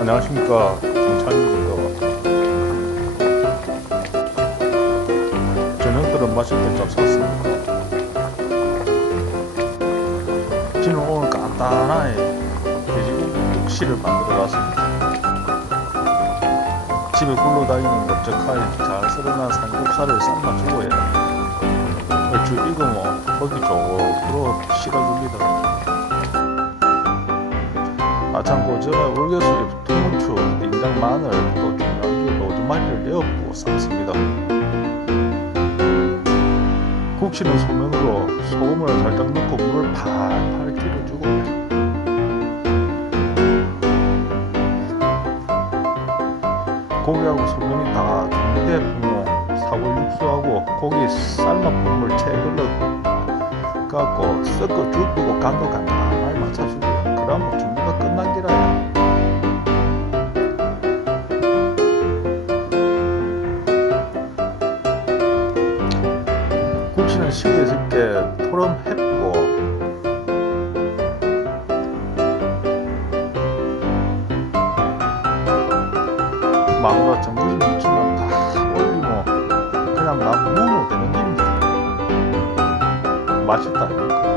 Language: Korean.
안녕하십니까. 정찬입니다. 저녁들은 마실 때좀 샀습니다. 저는 오늘 간단하게 돼지고기 육시를 만들어 놨습니다. 집에 굴러다니는 넓적하게 잘 썰어난 삼겹살을 삶아주고 해요. 얼추 익으면 고기 쪽으로 실어줍니다 아 참고 전에 월계수에 통후추, 된장, 마늘 또 중요한 게 로즈마리를 내어부고 삶습니다. 국시는 소면으로 소금을 살짝 넣고 물을 팔팔 길어주고 고기하고 소면이 다 준비돼 부모 사골 육수하고 고기 삶아 부물 채걸로 갖고 섞어 죽이고 간도 간단하게 맞춰주고요. 그러면 준비 있을 때 토름 해프고 마누라 전부심 묻히면 다 올리고 그냥 나 무모 되는 일입니다. 맛있다.